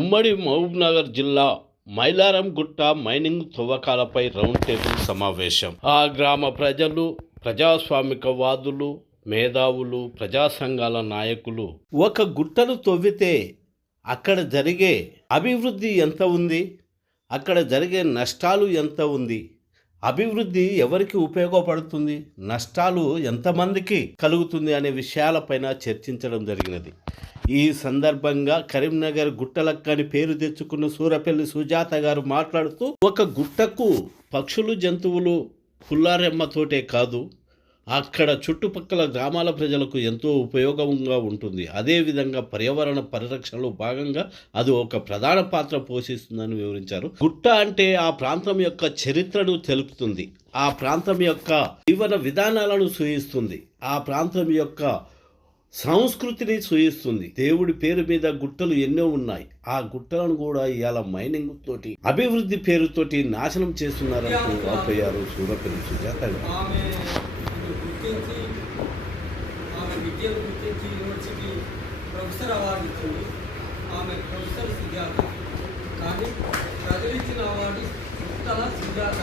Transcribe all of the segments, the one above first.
ఉమ్మడి మహబూబ్నగర్ జిల్లా మైలారం గుట్ట మైనింగ్ తవ్వకాలపై రౌండ్ టేబుల్ సమావేశం. ఆ గ్రామ ప్రజలు, ప్రజాస్వామికవాదులు, మేధావులు, ప్రజా సంఘాల నాయకులు ఒక గుట్టను తవ్వితే అక్కడ జరిగే అభివృద్ధి ఎంత ఉంది, అక్కడ జరిగే నష్టాలు ఎంత ఉంది, అభివృద్ధి ఎవరికి ఉపయోగపడుతుంది, నష్టాలు ఎంతమందికి కలుగుతుంది అనే విషయాలపైన చర్చించడం జరిగినది. ఈ సందర్భంగా కరీంనగర్ గుట్టలక్కని పేరు తెచ్చుకున్న సూరపల్లి సుజాత గారు మాట్లాడుతూ, ఒక గుట్టకు పక్షులు, జంతువులు, పుల్లారెమ్మతోటే కాదు, అక్కడ చుట్టుపక్కల గ్రామాల ప్రజలకు ఎంతో ఉపయోగంగా ఉంటుంది. అదేవిధంగా పర్యావరణ పరిరక్షణలో భాగంగా అది ఒక ప్రధాన పాత్ర పోషిస్తుందని వివరించారు. గుట్ట అంటే ఆ ప్రాంతం యొక్క చరిత్రను తెలుపుతుంది, ఆ ప్రాంతం యొక్క జీవన విధానాలను సూచిస్తుంది, ఆ ప్రాంతం యొక్క సంస్కృతిని సూచిస్తుంది. దేవుడి పేరు మీద గుట్టలు ఎన్నో ఉన్నాయి. ఆ గుట్టలను కూడా ఇవాళ మైనింగ్ తోటి, అభివృద్ధి పేరుతోటి నాశనం చేస్తున్నారంటూ వాపోయారు సూరపల్లి సుజాత గారు. యూనివర్సిటీ ప్రొఫెసర్ అవార్డు ఇచ్చింది ఆమె, ప్రొఫెసర్ సుజాత. కానీ ప్రజలు ఇచ్చిన అవార్డు గుట్టల సుజాత.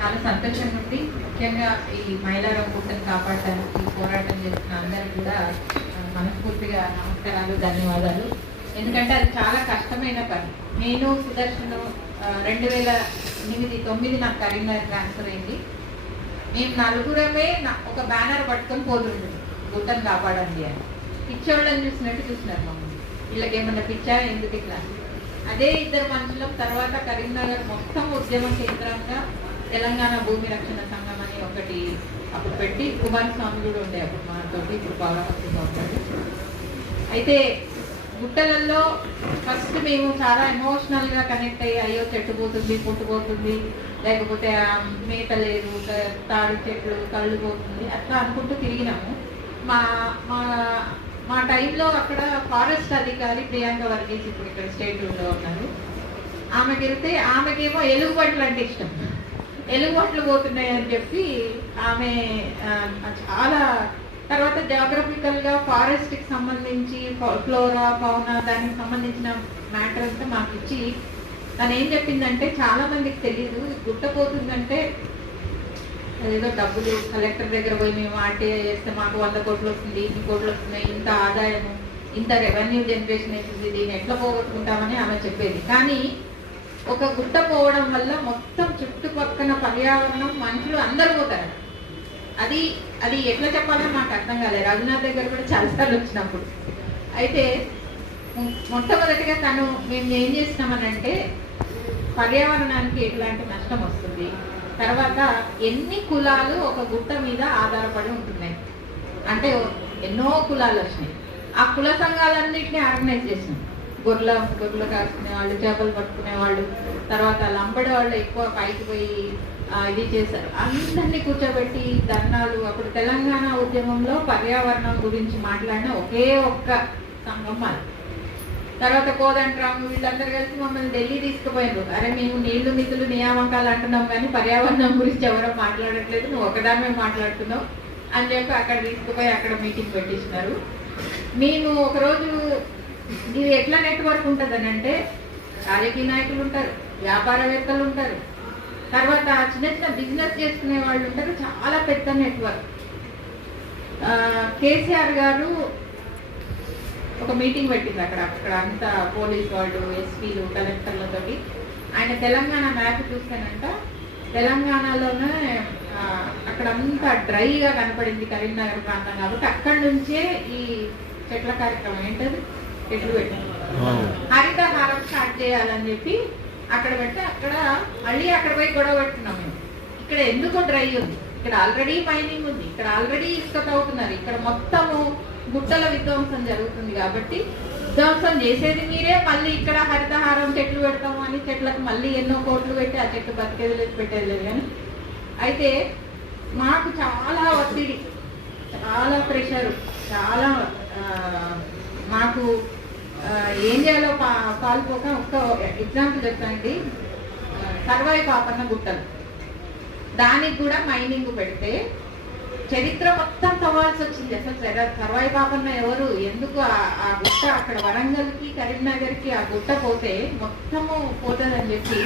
చాలా సంతోషంగా ఉంది. ముఖ్యంగా ఈ మైలారం గుట్టను కాపాడటానికి పోరాటం చేస్తున్న అందరూ కూడా మనస్ఫూర్తిగా నమస్కారాలు, ధన్యవాదాలు. ఎందుకంటే అది చాలా కష్టమైన పని. నేను సుదర్శను 2008-9 నాకు కరీంనగర్ ట్రాన్స్ఫర్ అయింది. మేము నలుగురమే ఒక బ్యానర్ పట్టుకొని పోతుంటుంది, గుట్టను కాపాడండి అని. పిచ్చోళ్ళని చూసినట్టు చూసినారు మమ్మల్ని. వీళ్ళకి ఏమన్నా పిచ్చా ఎందుకు ఇట్లా. అదే ఇద్దరు మనుషులం తర్వాత కరీంనగర్ మొత్తం ఉద్యమ కేంద్రంగా తెలంగాణ భూమి రక్షణ సంఘం అని ఒకటి అప్పుడు పెట్టి, కుమారస్వామి కూడా ఉండే అప్పుడు మనతోటి, ఇప్పుడు పౌరవంతిగా ఉంటాడు. అయితే గుట్టలలో ఫస్ట్ మేము చాలా ఎమోషనల్గా కనెక్ట్ అయ్యి, అయ్యో చెట్టు పోతుంది, పుట్టు పోతుంది, లేకపోతే మేత లేదు, తాడు చెట్లు, కళ్ళు పోతుంది, అట్లా అనుకుంటూ తిరిగినాము. మా మా మా టైంలో అక్కడ ఫారెస్ట్ అధికారి ప్రియాంక వర్గీస్, ఇప్పుడు ఇక్కడ స్టేట్ రూమ్లో ఉన్నారు, ఆమెకి వెళ్తే ఆమెకేమో ఎలుగుబంట్లు అంటే ఇష్టం. ఎలుగుబంట్లు పోతున్నాయి అని చెప్పి ఆమె చాలా, తర్వాత జాగ్రఫికల్గా ఫారెస్ట్కి సంబంధించి ఫ్లోరా, ఫౌనా, దానికి సంబంధించిన మ్యాటర్ అంతా మాకు ఇచ్చి తను ఏం చెప్పిందంటే, చాలా మందికి తెలియదు, గుట్ట పోతుందంటే ఏదో డబ్బులు కలెక్టర్ దగ్గర పోయి మేము ఆర్టీఐ చేస్తే మాకు 100 కోట్లు వస్తుంది, 2 కోట్లు వస్తున్నాయి, ఇంత ఆదాయము, ఇంత రెవెన్యూ జనరేషన్ అవుతుంది, దీన్ని ఎట్లా పోగొట్టుకుంటామని ఆమె చెప్పేది. కానీ ఒక గుట్ట పోవడం వల్ల మొత్తం చుట్టుపక్కల పర్యావరణం, మనుషులు అందరూ పోతారు. అది అది ఎట్లా చెప్పాలని మాకు అర్థం కాలేదు. రఘునాథ్ దగ్గర కూడా చాలాసార్లు వచ్చినప్పుడు. అయితే మొట్టమొదటిగా మేము ఏం చేసినామనంటే, పర్యావరణానికి ఎట్లాంటి నష్టం వస్తుంది, తర్వాత ఎన్ని కులాలు ఒక గుట్ట మీద ఆధారపడి ఉంటున్నాయి అంటే ఎన్నో కులాలు వచ్చినాయి. ఆ కుల సంఘాలన్నింటినీ ఆర్గనైజ్ చేసినాం. గొర్రెలు కాసుకునే వాళ్ళు, చేపలు పట్టుకునే వాళ్ళు, తర్వాత లంబడి వాళ్ళు ఎక్కువ పైకి పోయి ఇది చేశారు. అందరినీ కూర్చోబెట్టి ధర్నాలు. అప్పుడు తెలంగాణ ఉద్యమంలో పర్యావరణం గురించి మాట్లాడిన ఒకే ఒక్క సంఘం మాది. తర్వాత కోదండరాము వీళ్ళందరూ కలిసి మమ్మల్ని ఢిల్లీ తీసుకుపోయారు. అరే మేము నీళ్లు, నిధులు, నియామకాలు అంటున్నాం కానీ పర్యావరణం గురించి ఎవరో మాట్లాడట్లేదు, నువ్వు ఒకదాని మాట్లాడుతున్నావు అని చెప్పి అక్కడ తీసుకుపోయి అక్కడ మీటింగ్ పెట్టించినారు. మేము ఒకరోజు ఇది ఎట్లా నెట్వర్క్ ఉంటుందని అంటే, రాజకీయ నాయకులు ఉంటారు, వ్యాపారవేత్తలు ఉంటారు, తర్వాత చిన్న చిన్న బిజినెస్ చేసుకునే వాళ్ళు ఉంటారు, చాలా పెద్ద నెట్వర్క్. కేసీఆర్ గారు ఒక మీటింగ్ పెట్టింది అక్కడ అంతా పోలీస్ వాళ్ళు, ఎస్పీలు, కలెక్టర్లతోటి. ఆయన తెలంగాణ మ్యాప్ చూస్తానంట, తెలంగాణలోనే అక్కడంతా డ్రైగా కనపడింది కరీంనగర్ ప్రాంతం కాబట్టి అక్కడి నుంచే ఈ చెట్ల కార్యక్రమం ఏంటది చెట్లు పెట్టారు, హరితహారం స్టార్ట్ చేయాలని చెప్పి అక్కడ పెడితే అక్కడ మళ్ళీ అక్కడ పోయి గొడవ పెట్టుకున్నాం మేము. ఇక్కడ ఎందుకు డ్రై ఉంది, ఇక్కడ ఆల్రెడీ మైనింగ్ ఉంది, ఇక్కడ ఆల్రెడీ ఇసుక తవ్వుతున్నారు, ఇక్కడ మొత్తము గుట్టల విధ్వంసం జరుగుతుంది కాబట్టి విధ్వంసం చేసేది మీరే, మళ్ళీ ఇక్కడ హరితహారం చెట్లు పెడతాము అని చెట్లకు మళ్ళీ ఎన్నో కోట్లు పెట్టి ఆ చెట్టు బతికేది లేదు, పెట్టేది లేదు. కానీ అయితే మాకు చాలా ఒత్తిడి, చాలా ప్రెషరు, చాలా మాకు ఏం చేయాలో పాల్పోక ఒక్క ఎగ్జాంపుల్ చెప్తానండి. సర్వాయి పాపన్న గుట్టలు, దానికి కూడా మైనింగ్ పెడితే చరిత్ర మొత్తం తవ్వాల్సి వచ్చింది. అసలు సర్వాయి పాపన్న ఎవరు, ఎందుకు ఆ గుట్ట అక్కడ వరంగల్కి కరీంనగర్కి ఆ గుట్ట పోతే మొత్తము పోతుందని చెప్పి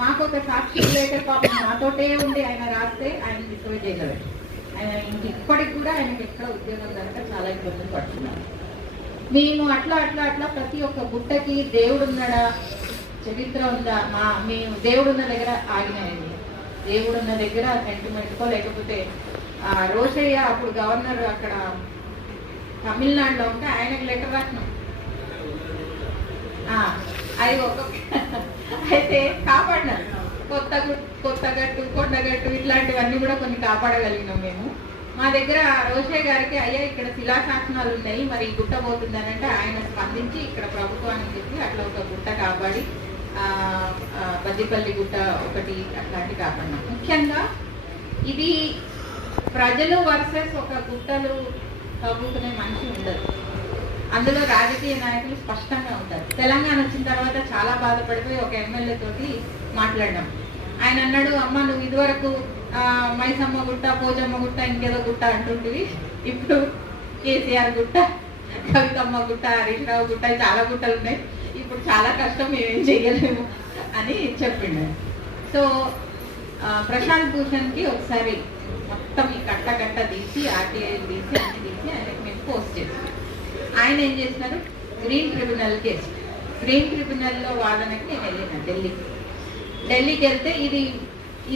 మాకు ఒక సాక్షి లేటర్ పాపం మాతోటే ఉంది. ఆయన రాస్తే ఆయన డిస్కవర్ చేయగలరు. ఆయన ఇప్పటికి కూడా ఆయనకి ఎక్కడ ఉద్యోగం కనుక చాలా ఇబ్బందులు పడుతున్నారు. మేము అట్లా అట్లా అట్లా ప్రతి ఒక్క గుట్టకి దేవుడు ఉన్నాడా, చరిత్ర ఉందా, మేము దేవుడు ఉన్న దగ్గర ఆగినాయండి. దేవుడు ఉన్న దగ్గర సెంటిమెంట్కో లేకపోతే రోషయ్య అప్పుడు గవర్నర్ అక్కడ తమిళనాడులో ఉంటే ఆయనకు లెటర్ రాసినాం. అది ఒక అయితే కాపాడినారు. కొత్తగట్టు కొండగట్టు ఇట్లాంటివన్నీ కూడా కొన్ని కాపాడగలిగినాం మేము. మా దగ్గర రోషయ్య గారికి అయ్యా ఇక్కడ శిలాశాసనాలు ఉన్నాయి, మరి ఈ గుట్ట పోతుందని అంటే ఆయన స్పందించి ఇక్కడ ప్రభుత్వానికి చెప్పి అట్లా ఒక గుట్ట కాపాడి బద్దిపల్లి గుట్ట ఒకటి అట్లాంటి కాపాడినాం. ముఖ్యంగా ఇది ప్రజలు వర్సెస్ ఒక గుట్టలు తవ్వుకునే మనిషి ఉండదు. అందులో రాజకీయ నాయకులు స్పష్టంగా ఉంటారు. తెలంగాణ వచ్చిన తర్వాత చాలా బాధపడిపోయి ఒక ఎమ్మెల్యే తోటి మాట్లాడినాం. ఆయన అన్నాడు, అమ్మ నువ్వు ఇదివరకు మైసమ్మ గుట్ట, పోజమ్మ గుట్ట, ఇంకేదో గుట్ట అంటుంటివి, ఇప్పుడు కేసీఆర్ గుట్ట, కవితమ్మ గుట్ట, హరీష్ రావు గుట్ట, చాలా గుట్టలు ఉన్నాయి, ఇప్పుడు చాలా కష్టం, మేమేం చేయలేము అని చెప్పిండు. సో ప్రశాంత్ భూషణ్కి ఒకసారి మొత్తం ఈ కట్ట తీసి ఆర్టీఐ తీసి అన్ని తీసి ఆయనకి మేము పోస్ట్ చేసాం. ఆయన ఏం చేసినారు, గ్రీన్ ట్రిబ్యునల్ కేసు, గ్రీన్ ట్రిబ్యునల్లో వాదనకి నేను వెళ్ళిన ఢిల్లీకి వెళ్తే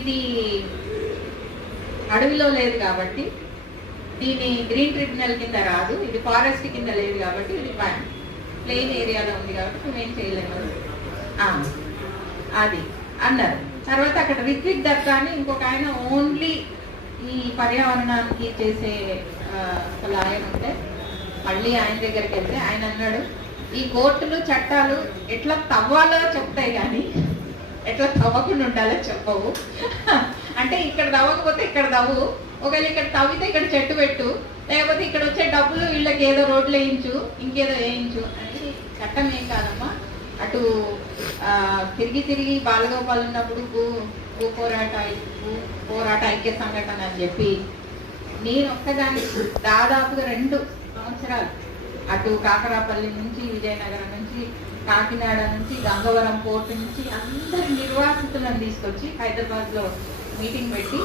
ఇది అడవిలో లేదు కాబట్టి దీని గ్రీన్ ట్రిబ్యునల్ కింద రాదు, ఇది ఫారెస్ట్ కింద లేదు కాబట్టి ఇది ప్లెయిన్ ఏరియాలో ఉంది కాబట్టి నువ్వేం చేయలేము అది అన్నారు. తర్వాత అక్కడ రిత్విక్ దత్తా అని ఇంకొక ఆయన ఓన్లీ ఈ పర్యావరణానికి చేసే లాయర్ ఉంటే మళ్ళీ ఆయన దగ్గరికి వెళ్తే ఆయన అన్నాడు, ఈ కోర్టులు చట్టాలు ఎట్లా తవ్వాలో చెప్తాయి కానీ ఎట్లా తవ్వకుండా ఉండాలో చెప్పవు. అంటే ఇక్కడ తవ్వకపోతే ఇక్కడ తవ్వు, ఒకవేళ ఇక్కడ తవ్వితే ఇక్కడ చెట్టు పెట్టు, లేకపోతే ఇక్కడ వచ్చే డబ్బులు వీళ్ళకి ఏదో రోడ్లు వేయించు, ఇంకేదో వేయించు అని చట్టం ఏం కాదమ్మా. అటు తిరిగి బాలగోపాల్ ఉన్నప్పుడు భూ పోరాట ఐక్య సంఘటన అని చెప్పి నేను ఒక్కదాన్ని దాదాపుగా 2 సంవత్సరాలు అటు కాకరాపల్లి నుంచి, విజయనగరం నుంచి, కాకినాడ నుంచి, గంగవరం పోర్టు నుంచి అందరి నిర్వాసితులను తీసుకొచ్చి హైదరాబాద్లో మీటింగ్ పెట్టి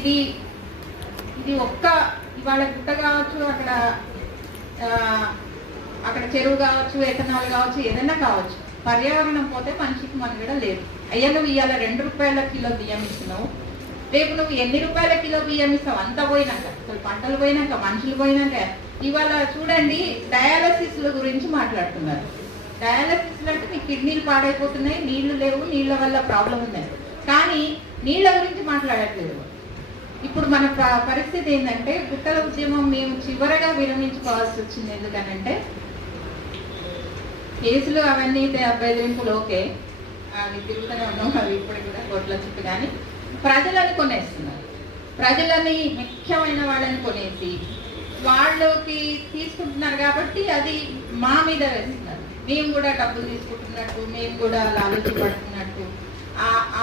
ఇది ఇవాళ గుట్ట కావచ్చు, అక్కడ చెరువు కావచ్చు, ఎథనాల్ కావచ్చు, ఏదైనా కావచ్చు, పర్యావరణం పోతే మనిషికి మనుగడ లేదు. అయ్యా నువ్వు ఇవాళ 2 రూపాయల కిలో బియ్యం ఇస్తున్నావు, రేపు నువ్వు ఎన్ని రూపాయల కిలో బియ్యం ఇస్తావు, అంతా పోయినాక, అసలు పంటలు పోయినాక, మనుషులు పోయినాక. ఇవాళ చూడండి డయాలసిస్ల గురించి మాట్లాడుతున్నారు. డయాలసిస్లు అంటే మీ కిడ్నీలు పాడైపోతున్నాయి, నీళ్లు లేవు, నీళ్ళ వల్ల ప్రాబ్లం ఉన్నాయి, కానీ నీళ్ళ గురించి మాట్లాడట్లేదు. ఇప్పుడు మన పరిస్థితి ఏంటంటే గుట్టల ఉద్యమం మేము చివరగా విరమించుకోవాల్సి వచ్చింది. ఎందుకనంటే కేసులు అవన్నీ బెదిరింపులు ఓకే, అవి తిరుగుతూనే ఉన్నాం, అవి ఇప్పుడు కూడా కోట్ల చుట్టూ. కానీ ప్రజలను కొనేస్తున్నారు, ప్రజలని ముఖ్యమైన వాళ్ళని కొనేసి వాళ్ళకి తీసుకుంటున్నారు కాబట్టి అది మా మీద వేస్తున్నారు. మేము కూడా డబ్బులు తీసుకుంటున్నట్టు, మేము కూడా లాలూచి పడుతున్నట్టు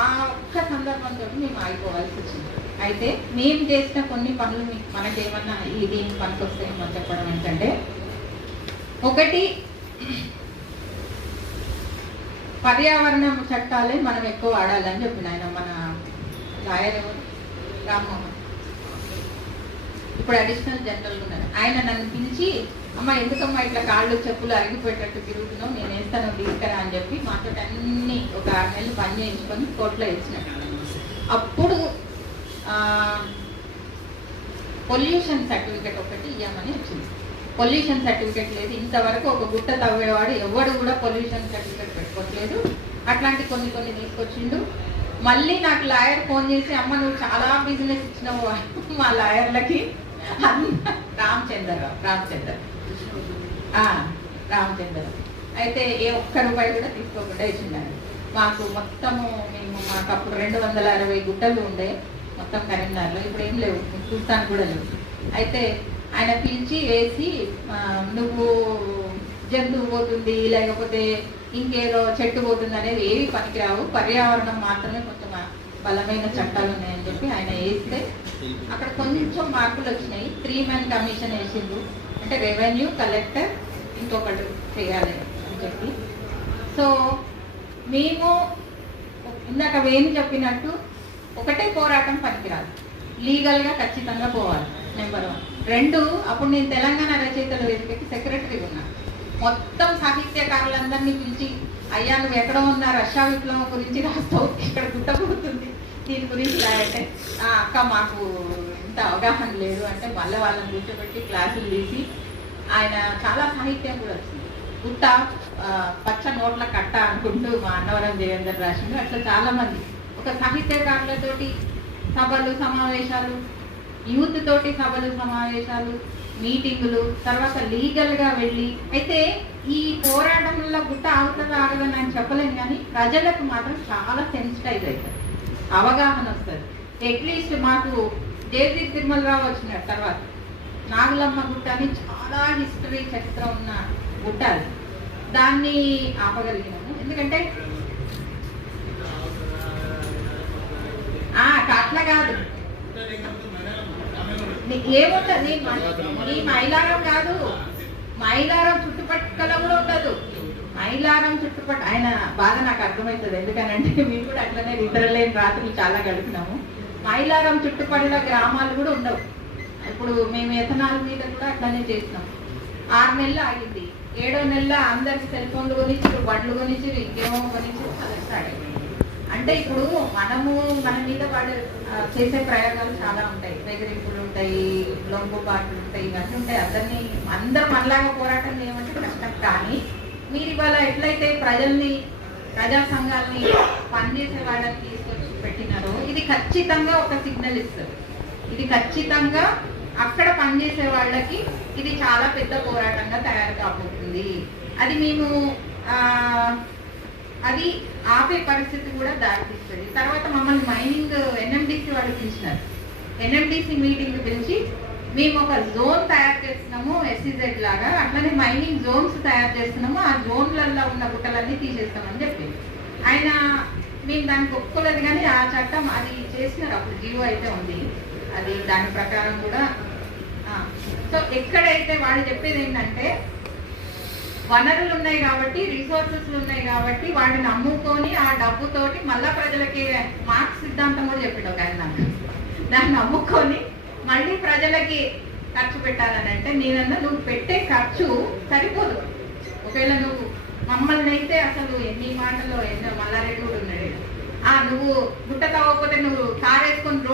ఆ ఒక్క సందర్భంతో మేము ఆగిపోవాల్సి వచ్చింది. అయితే మేము చేసిన కొన్ని పనులు మనకేమన్నా ఇది పనికొస్తాయేమో చెప్పడం ఏంటంటే, ఒకటి పర్యావరణ చట్టాలే మనం ఎక్కువ వాడాలని చెప్పిన ఆయన మన లాయర్ రామ్మోహన్, ఇప్పుడు అడిషనల్ జనరల్ ఉన్నారు. ఆయన నన్ను పిలిచి, అమ్మ ఎందుకమ్మా ఇట్లా కాళ్ళు చెప్పులు అరిగిపోయేటట్టు తిరుగుతున్నావు, నేను వేస్తాను తీసుకురా అని చెప్పి మాతో అన్ని ఒక 6 నెలలు పని చేయించుకొని కోర్టులో ఇచ్చినట్టు. అప్పుడు పొల్యూషన్ సర్టిఫికెట్ ఒకటి ఇవ్వమని వచ్చింది. పొల్యూషన్ సర్టిఫికెట్ లేదు, ఇంతవరకు ఒక గుట్ట తవ్వేవాడు ఎవడు కూడా పొల్యూషన్ సర్టిఫికెట్ పెట్టుకోవట్లేదు. అట్లాంటి కొన్ని తీసుకొచ్చిండు. మళ్ళీ నాకు లాయర్ ఫోన్ చేసి, అమ్మ నువ్వు చాలా బిజినెస్ ఇచ్చినావు మా లాయర్లకి, రామచంద్ర అయితే ఏ ఒక్క రూపాయి కూడా తీసుకోకుండా ఇచ్చినారు మాకు. మొత్తము మాకు అప్పుడు 260 గుట్టలు ఉండే మొత్తం కరీంనగర్లో, ఇప్పుడు ఏం లేవు, చూస్తాను కూడా లేవు. అయితే ఆయన పిలిచి వేసి, నువ్వు జంతువు పోతుంది లేకపోతే ఇంకేదో చెట్టు పోతుంది అనేవి ఏవి పనికిరావు, పర్యావరణం మాత్రమే కొంచెం బలమైన చట్టాలు ఉన్నాయని చెప్పి ఆయన వేస్తే అక్కడ కొంచెం మార్పులు వచ్చినాయి. 3 man కమిషన్ వేసిండు, అంటే రెవెన్యూ, కలెక్టర్, ఇంకొకటి చేయాలి అని చెప్పి. సో మేము ఇందాక వేణి చెప్పినట్టు ఒకటే పోరాటం పనికిరాదు, లీగల్గా ఖచ్చితంగా పోవాలి. నెంబర్ 1. 2, అప్పుడు నేను తెలంగాణ రచయితల వేదికకి సెక్రటరీ ఉన్నా. మొత్తం సాహిత్యకారులందరినీ పిలిచి, అయ్యా నువ్వు ఎక్కడ ఉన్నా రష్యా విప్లవం గురించి రాస్తావు, ఇక్కడ గుట్టబడుతుంది దీని గురించి రాయంటే, అక్క మాకు ఇంత అవగాహన లేదు అంటే మళ్ళీ వాళ్ళని కూర్చోబెట్టి క్లాసులు తీసి ఆయన చాలా సాహిత్యం కూడా వచ్చింది. గుట్ట పచ్చ నోట్ల కట్ట అనుకుంటూ మా అన్నవరం దేవేందర్ రాసిండు. అట్లా చాలామంది ఒక సాహిత్యకారులతోటి సభలు సమావేశాలు, యూత్ తోటి సభలు సమావేశాలు, మీటింగులు, తర్వాత లీగల్గా వెళ్ళి. అయితే ఈ పోరాటంలో గుట్ట ఆగుతుందా ఆగదని నేను చెప్పలేను, కానీ ప్రజలకు మాత్రం చాలా సెన్సిటైజ్ అవుతుంది, అవగాహన వస్తుంది. అట్లీస్ట్ మాకు జేసీ తిరుమలరావు వచ్చిన తర్వాత నాగులమ్మ గుట్ట అని చాలా హిస్టరీ చరిత్ర ఉన్న గుట్ట, దాన్ని ఆపగలిగినాము. ఎందుకంటే అట్లా కాదు, ఏముంటుంది నీ మైలారం కాదు, మైలారం చుట్టుపక్కల కూడా ఉండదు. మైలారం చుట్టుపక్కల ఆయన బాగా నాకు అర్థమవుతుంది, ఎందుకనంటే మేము కూడా అట్లనే నిద్రలేని రాత్రులు చాలా గడిపినాము. మైలారం చుట్టుపక్కల గ్రామాలు కూడా ఉండవు. ఇప్పుడు మేము ఎథనాల్ మీద కూడా అట్లానే చేసినాం. 6 నెలలు ఆగింది, 7వ నెలలో అందరికి సెల్ ఫోన్లు కొనిచ్చారు, బండ్లు కొనిచ్చారు, ఇంకేమో కొనిచ్చారు. అది స్టార్ట్ అయింది. అంటే ఇప్పుడు మనము మన మీద వాడు చేసే ప్రయోగాలు చాలా ఉంటాయి, బెదిరింపులు ఉంటాయి, లొంగుబాట్లు ఉంటాయి, ఇవన్నీ ఉంటాయి. అందరూ మనలాగా పోరాటం చేయమంటే కష్టం. కానీ మీరు ఇవాళ ఎట్లయితే ప్రజల్ని, ప్రజా సంఘాలని పనిచేసే వాళ్ళని తీసుకొచ్చి పెట్టినారో, ఇది ఖచ్చితంగా ఒక సిగ్నల్ ఇస్తుంది. ఇది ఖచ్చితంగా అక్కడ పనిచేసే వాళ్ళకి ఇది చాలా పెద్ద పోరాటంగా తయారు కాబోతుంది. అది మేము అది ఆపే పరిస్థితి కూడా దారితీస్తుంది. తర్వాత మమ్మల్ని మైనింగ్ ఎన్ఎండిసి వాళ్ళు పిలిచినారు. ఎన్ఎండిసి మీటింగ్ పిలిచి మేము ఒక జోన్ తయారు చేస్తున్నాము, ఎస్సీజెడ్ లాగా, అట్లనే మైనింగ్ జోన్స్ తయారు చేస్తున్నాము, ఆ జోన్లలో ఉన్న గుట్టలన్నీ తీసేస్తామని చెప్పి ఆయన, మేము దానికి ఒప్పుకోలేదు. కానీ ఆ చట్టం అది చేసినారు, అప్పుడు జీవో అయితే ఉంది, అది దాని ప్రకారం కూడా. సో ఎక్కడైతే వాళ్ళు చెప్పేది ఏంటంటే, వనరులు ఉన్నాయి కాబట్టి, రిసోర్సెస్ ఉన్నాయి కాబట్టి వాటిని అమ్ముకొని ఆ డబ్బుతోటి మళ్ళా ప్రజలకి మార్క్స్ సిద్ధాంతం కూడా చెప్పాడు ఒక ఆయన నాకు, దాన్ని అమ్ముకొని మళ్ళీ ప్రజలకి ఖర్చు పెట్టాలని. అంటే నేనన్నా నువ్వు పెట్టే ఖర్చు సరిపోదు. ఒకవేళ నువ్వు మమ్మల్ని అయితే అసలు ఎన్ని మాటల్లో ఎన్నో మల్లారెడ్డి కూడా ఉన్నాడు, నువ్వు గుట్ట తవ్వకపోతే నువ్వు కారు వేసుకొని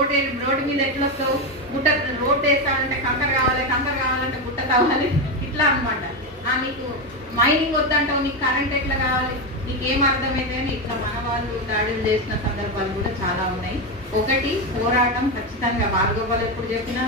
రోడ్డు మీద ఎట్లా వస్తావు, గుట్ట రోడ్డు వేస్తావంటే కంకర కావాలంటే గుట్ట తవ్వాలి, ఇట్లా అనమాట. నీకు మైనింగ్ వద్దంటావు, నీకు కరెంట్ ఎట్లా కావాలి, నీకేం అర్థమైతే అని ఇట్లా మన వాళ్ళు దాడులు చేసిన సందర్భాలు కూడా చాలా ఉన్నాయి. ఒకటి పోరాటం ఖచ్చితంగా బాలగోపాల్ ఎప్పుడు చెప్పినా,